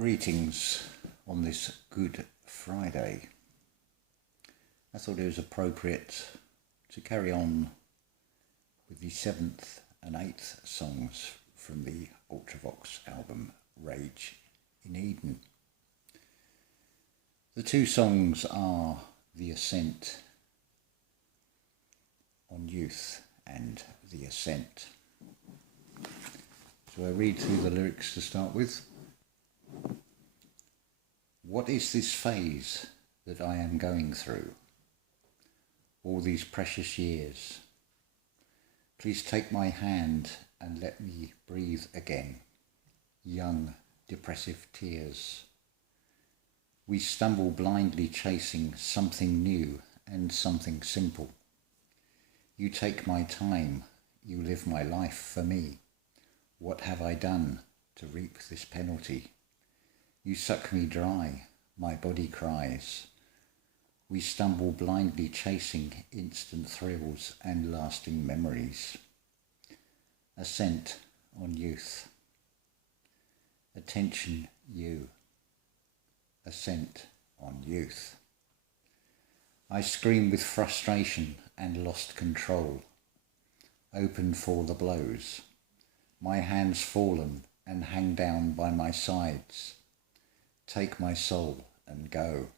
Greetings on this Good Friday. I thought it was appropriate to carry on with the 7th and 8th songs from the Ultravox album Rage in Eden. The two songs are the Ascent on Youth and the Ascent. So I read through the lyrics to start with. What is this phase that I am going through? All these precious years. Please take my hand and let me breathe again. Young, depressive tears. We stumble blindly chasing something new and something simple. You take my time, you live my life for me. What have I done to reap this penalty? You suck me dry, my body cries. We stumble blindly chasing instant thrills and lasting memories. Ascent on youth. Attention you. Ascent on youth. I scream with frustration and lost control. Open for the blows. My hands fallen and hang down by my sides. Take my soul and go.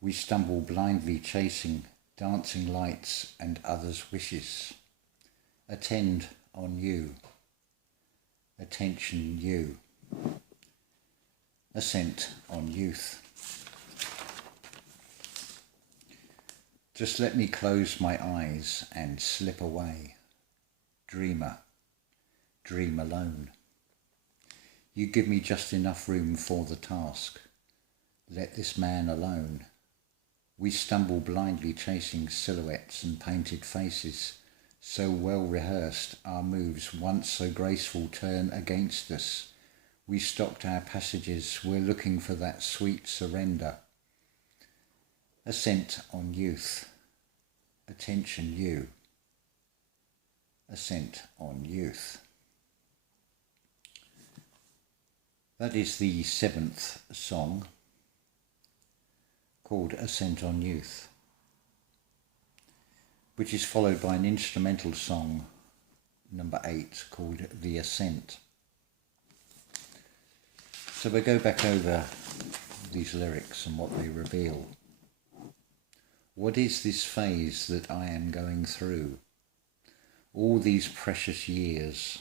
We stumble blindly chasing dancing lights and others' wishes. Attend on you. Attention you. Ascent on youth. Just let me close my eyes and slip away. Dreamer, dream alone. You give me just enough room for the task. Let this man alone. We stumble blindly chasing silhouettes and painted faces. So well rehearsed, our moves, once so graceful, turn against us. We stopped our passages, we're looking for that sweet surrender. Ascent on youth. Attention you. Ascent on youth. That is the 7th song, called Ascent on Youth, which is followed by an instrumental song, number 8, called The Ascent. So we go back over these lyrics and what they reveal. What is this phase that I am going through? All these precious years.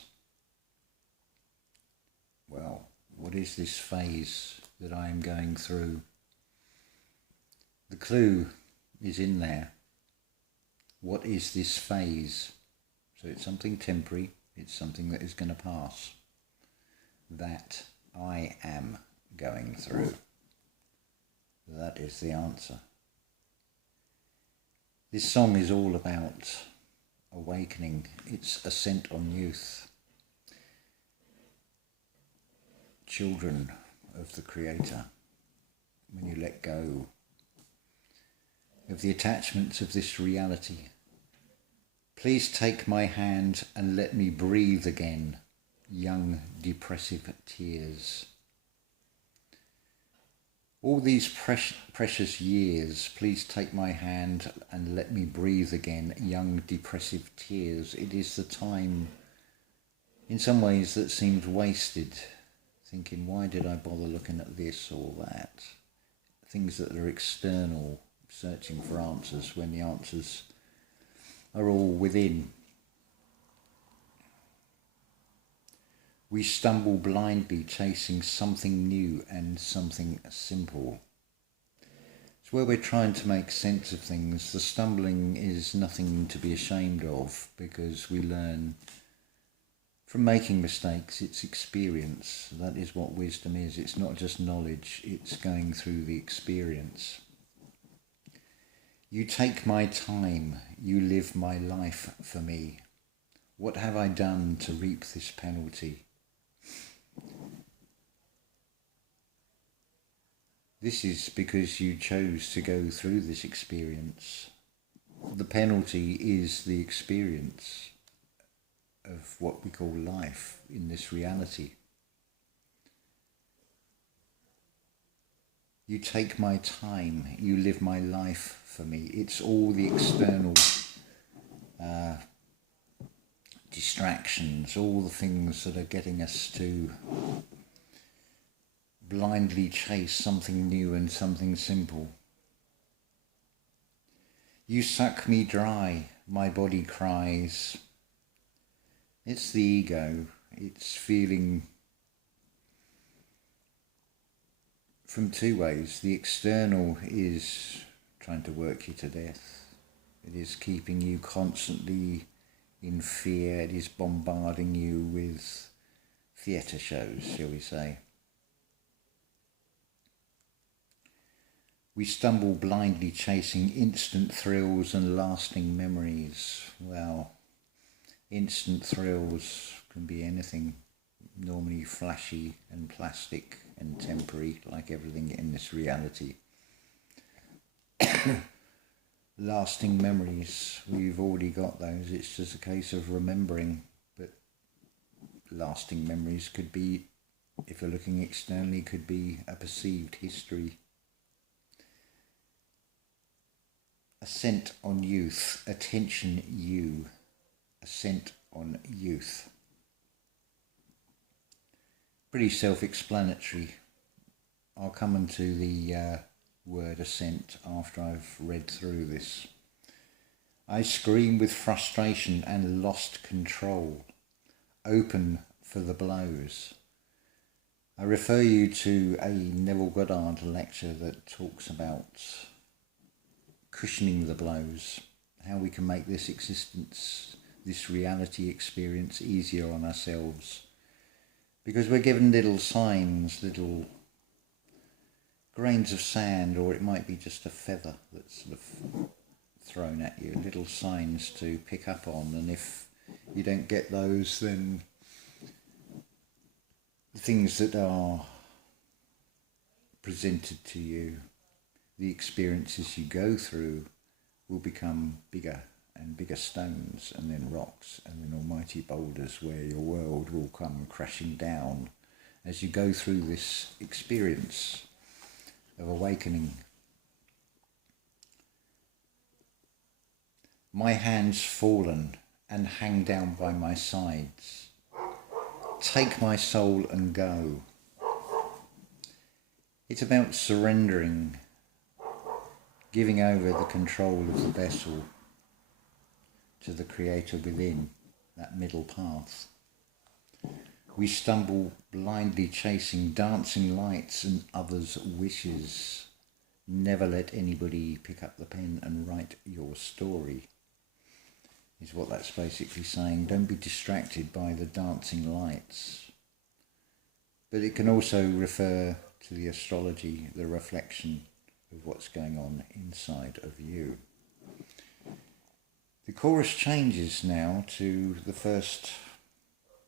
Well, what is this phase that I am going through? The clue is in there. What is this phase? So it's something temporary. It's something that is going to pass. That I am going through. That is the answer. This song is all about awakening. It's Ascent on Youth. Children of the Creator. When you let go of the attachments of this reality. Please take my hand and let me breathe again. Young, depressive tears. All these precious years, please take my hand and let me breathe again. Young, depressive tears. It is the time, in some ways, that seemed wasted. Thinking, why did I bother looking at this or that? Things that are external, searching for answers when the answers are all within. We stumble blindly chasing something new and something simple. It's where we're trying to make sense of things. The stumbling is nothing to be ashamed of because we learn from making mistakes. It's experience. That is what wisdom is. It's not just knowledge, it's going through the experience. You take my time, you live my life for me. What have I done to reap this penalty? This is because you chose to go through this experience. The penalty is the experience of what we call life in this reality. You take my time, you live my life for me. It's all the external distractions, all the things that are getting us to blindly chase something new and something simple. You suck me dry, my body cries. It's the ego. It's feeling from two ways. The external is trying to work you to death. It is keeping you constantly in fear. It is bombarding you with theatre shows, shall we say. We stumble blindly chasing instant thrills and lasting memories. Well, instant thrills can be anything, normally flashy and plastic and temporary, like everything in this reality. Lasting memories, we've already got those. It's just a case of remembering. But lasting memories could be, if you're looking externally, could be a perceived history. Ascent on youth, attention you, ascent on youth. Pretty self-explanatory. I'll come into the word ascent after I've read through this. I scream with frustration and lost control, open for the blows. I refer you to a Neville Goddard lecture that talks about cushioning the blows, how we can make this existence, this reality experience easier on ourselves. Because we're given little signs, little grains of sand, or it might be just a feather that's sort of thrown at you, little signs to pick up on, and if you don't get those, then the things that are presented to you, the experiences you go through, will become bigger and bigger stones, and then rocks, and then almighty boulders, where your world will come crashing down as you go through this experience of awakening. My hands fallen and hang down by my sides. Take my soul and go. It's about surrendering, giving over the control of the vessel to the Creator within, that middle path. We stumble blindly chasing dancing lights and others' wishes. Never let anybody pick up the pen and write your story, is what that's basically saying. Don't be distracted by the dancing lights. But it can also refer to the astrology, the reflection of what's going on inside of you. The chorus changes now to the first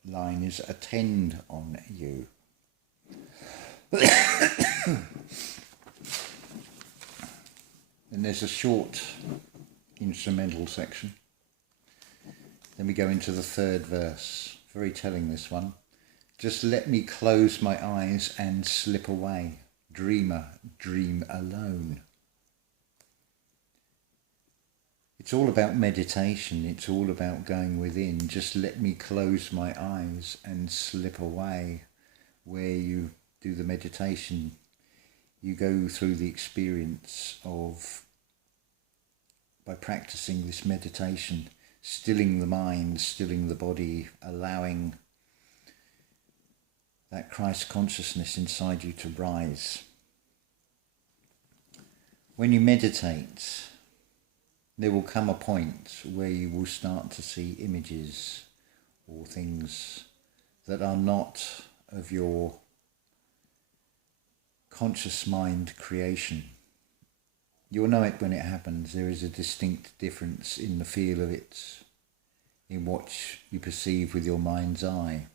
line is attend on you. And there's a short instrumental section. Then we go into the third verse. Very telling, this one. Just let me close my eyes and slip away. Dreamer, dream alone. It's all about meditation. It's all about going within. Just let me close my eyes and slip away. Where you do the meditation, you go through the experience of, by practicing this meditation, stilling the mind, stilling the body, allowing that Christ consciousness inside you to rise. When you meditate, there will come a point where you will start to see images or things that are not of your conscious mind creation. You'll know it when it happens. There is a distinct difference in the feel of it, in what you perceive with your mind's eye.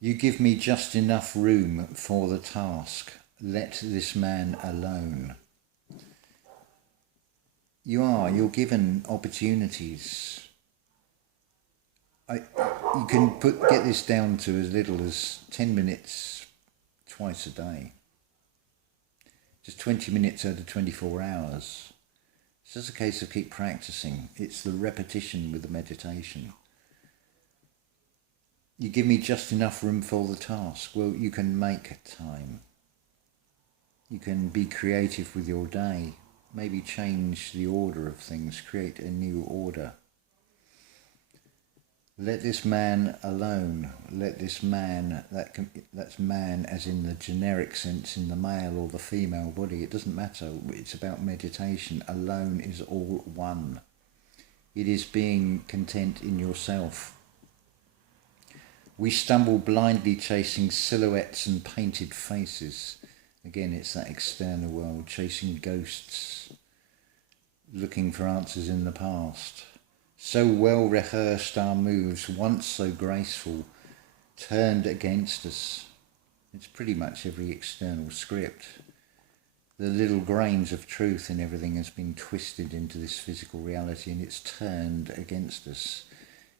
You give me just enough room for the task. Let this man alone. You're given opportunities. you can get this down to as little as 10 minutes twice a day. Just 20 minutes out of 24 hours. It's just a case of keep practicing. It's the repetition with the meditation. You give me just enough room for the task. Well, you can make time. You can be creative with your day. Maybe change the order of things. Create a new order. Let this man alone. Let this man, that's man as in the generic sense, in the male or the female body. It doesn't matter. It's about meditation. Alone is all one. It is being content in yourself. We stumble blindly chasing silhouettes and painted faces. Again, it's that external world, chasing ghosts, looking for answers in the past. So well rehearsed our moves, once so graceful, turned against us. It's pretty much every external script. The little grains of truth in everything has been twisted into this physical reality, and it's turned against us.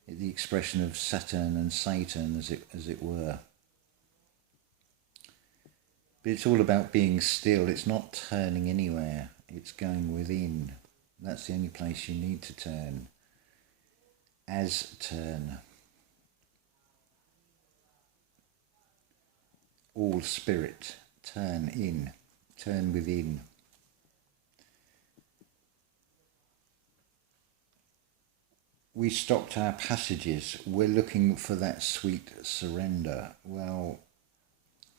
The expression of Saturn and Satan, as it were. But it's all about being still. It's not turning anywhere. It's going within. That's the only place you need to turn. As turn. All spirit, turn in, turn within. We stopped our passages. We're looking for that sweet surrender. Well,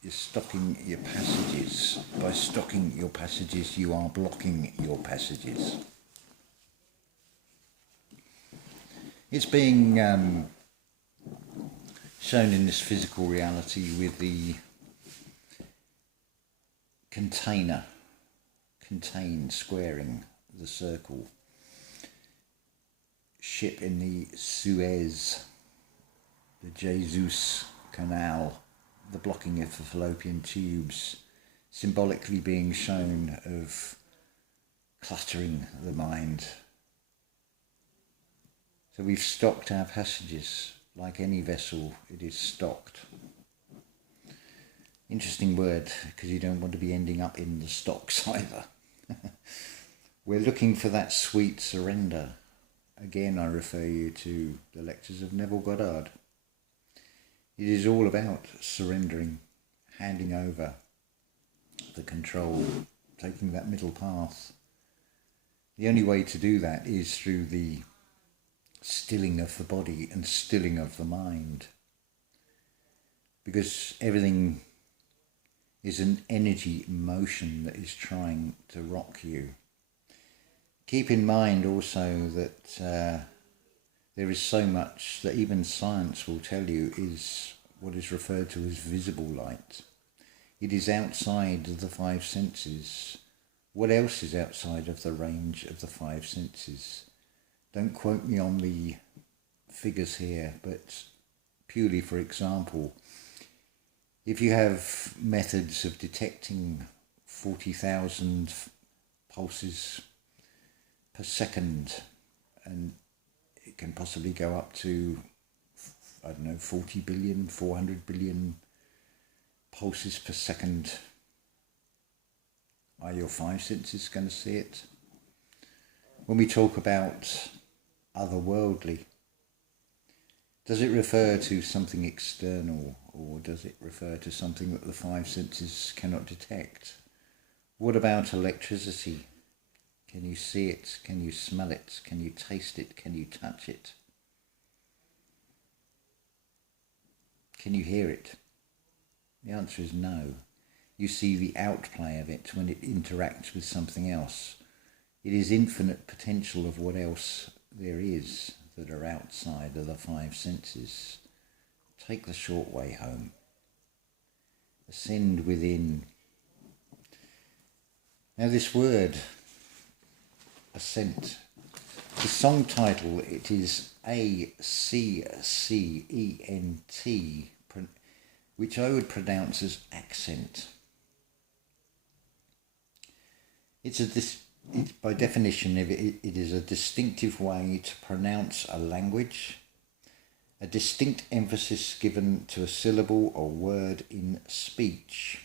you're stopping your passages. By stopping your passages, you are blocking your passages. It's being shown in this physical reality with the container, squaring the circle. Ship in the Suez, the Jesus Canal, the blocking of the fallopian tubes, symbolically being shown of cluttering the mind. So we've stocked our passages. Like any vessel, it is stocked. Interesting word, because you don't want to be ending up in the stocks either. We're looking for that sweet surrender. Again, I refer you to the lectures of Neville Goddard. It is all about surrendering, handing over the control, taking that middle path. The only way to do that is through the stilling of the body and stilling of the mind. Because everything is an energy motion that is trying to rock you. Keep in mind also that there is so much that even science will tell you is what is referred to as visible light. It is outside of the five senses. What else is outside of the range of the five senses? Don't quote me on the figures here, but purely for example, if you have methods of detecting 40,000 pulses per second, and it can possibly go up to, 40 billion, 400 billion pulses per second. Are your five senses going to see it? When we talk about otherworldly, does it refer to something external, or does it refer to something that the five senses cannot detect? What about electricity? Can you see it? Can you smell it? Can you taste it? Can you touch it? Can you hear it? The answer is no. You see the outplay of it when it interacts with something else. It is infinite potential of what else there is that are outside of the five senses. Take the short way home. Ascend within. Now this word, Ascent, the song title, it is A-C-C-E-N-T, which I would pronounce as accent. By definition, it is a distinctive way to pronounce a language, A distinct emphasis given to a syllable or word in speech.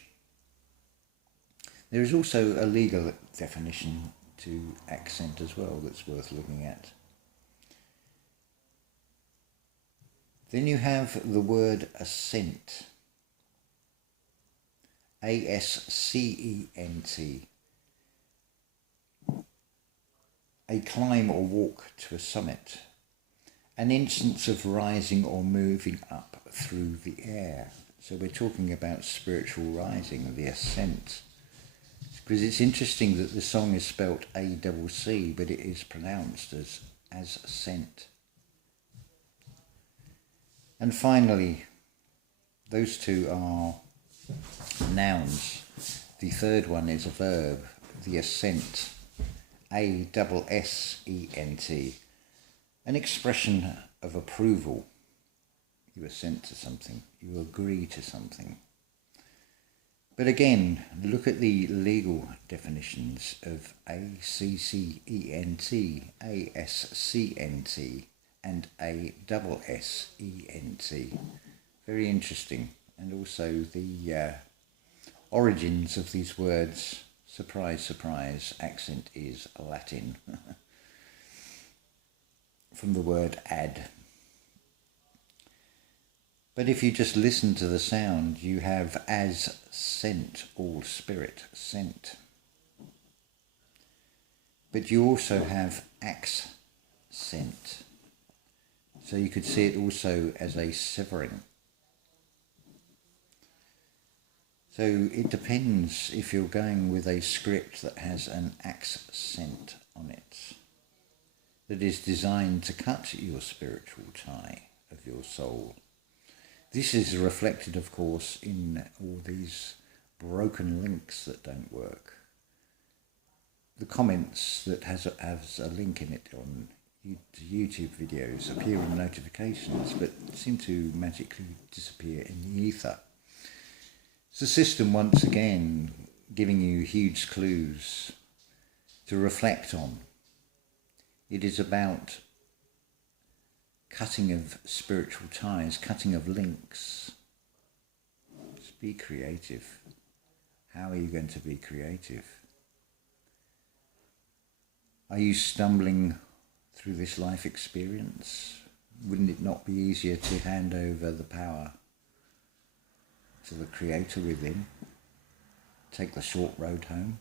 There is also a legal definition to accent as well that's worth looking at. Then you have the word assent. A-S-C-E-N-T. A climb or walk to a summit. An instance of rising or moving up through the air. So we're talking about spiritual rising, the ascent. Because it's interesting that the song is spelt A-double-C, but it is pronounced as ascent. And finally, those two are nouns. The third one is a verb, the assent, A-double-S-E-N-T, an expression of approval. You assent to something, you agree to something. But again, look at the legal definitions of A-C-C-E-N-T, A-S-C-N-T, and A-double-S-E-N-T. Very interesting. And also the origins of these words. Surprise, surprise, accent is Latin. From the word ad. But if you just listen to the sound, you have as sent, all spirit, sent. But you also have accent. So you could see it also as a severing. So it depends if you're going with a script that has an accent on it, that is designed to cut your spiritual tie of your soul. This is reflected, of course, in all these broken links that don't work. The comments that has a link in it on YouTube videos appear in the notifications, but seem to magically disappear in the ether. It's the system once again giving you huge clues to reflect on. It is about cutting of spiritual ties, cutting of links. Just be creative. How are you going to be creative? Are you stumbling through this life experience? Wouldn't it not be easier to hand over the power to the Creator within? Take the short road home?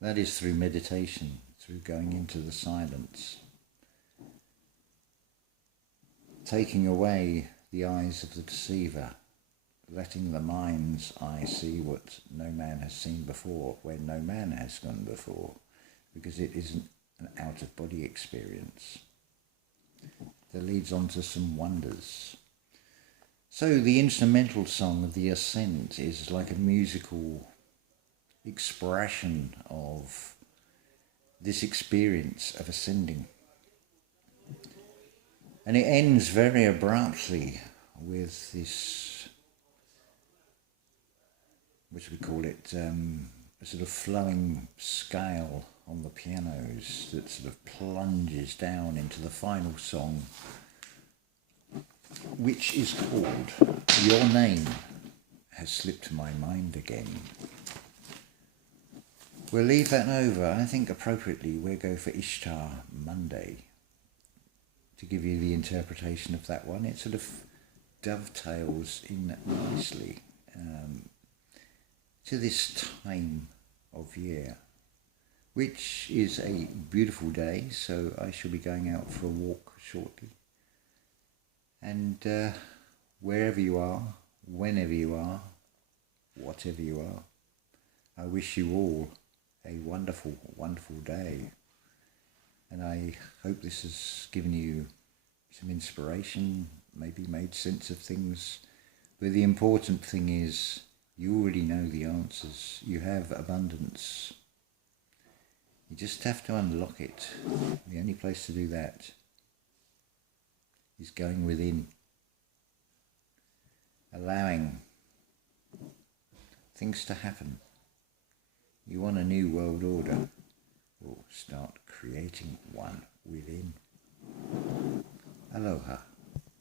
That is through meditation, through going into the silence. Taking away the eyes of the deceiver, letting the mind's eye see what no man has seen before, where no man has gone before, because it isn't an out-of-body experience that leads on to some wonders. So the instrumental song of the Ascent is like a musical expression of this experience of ascending. And it ends very abruptly with this, what should we call it, a sort of flowing scale on the pianos that sort of plunges down into the final song, which is called Your Name Has Slipped My Mind Again. We'll leave that over. I think appropriately we'll go for Ishtar Monday to give you the interpretation of that one. It sort of dovetails in nicely to this time of year, which is a beautiful day, so I shall be going out for a walk shortly. And wherever you are, whenever you are, whatever you are, I wish you all a wonderful, wonderful day. And I hope this has given you some inspiration, maybe made sense of things. But the important thing is you already know the answers. You have abundance. You just have to unlock it. The only place to do that is going within, allowing things to happen. You want a new world order? Well, start creating one within. Aloha.